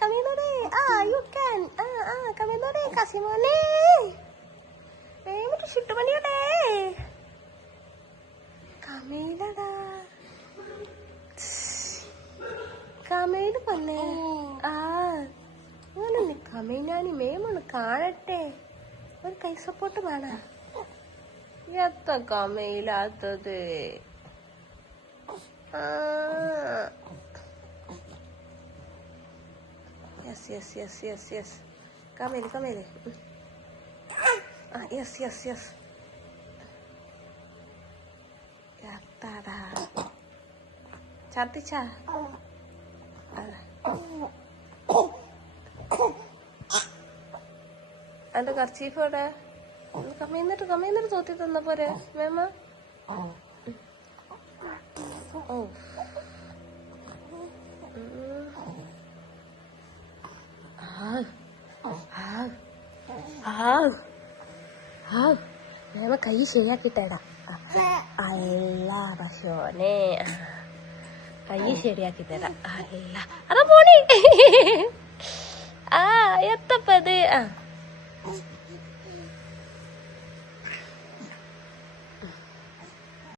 കമീനോടെ you can കമീനോടെ കസിമോനെ മറ്റേ ചുട്ടുപണിയുടെ കമീലടാ കമീല് പൊന്നെ അങ്ങനെ കമീനാനി മേമൊന്ന് കാണട്ടെ ഒരു കൈ സപ്പോർട്ട് വേണം എത്ര കമയിലാത്തത് യെസ് കമേല് യെസ് എത്താടാ ഛർദിച്ചാ എന്റെ കർച്ചീഫ് എവിടെ കമ്മീന്നിട്ട് തോത്തി തന്ന പോരെ മേമ ഓ മേമ കൈ ശരിയാക്കിട്ടേടാ അല്ല പശോനെ കൈ ശരിയാക്കി തരാം അല്ല അതാ പോണി എത്തപ്പത്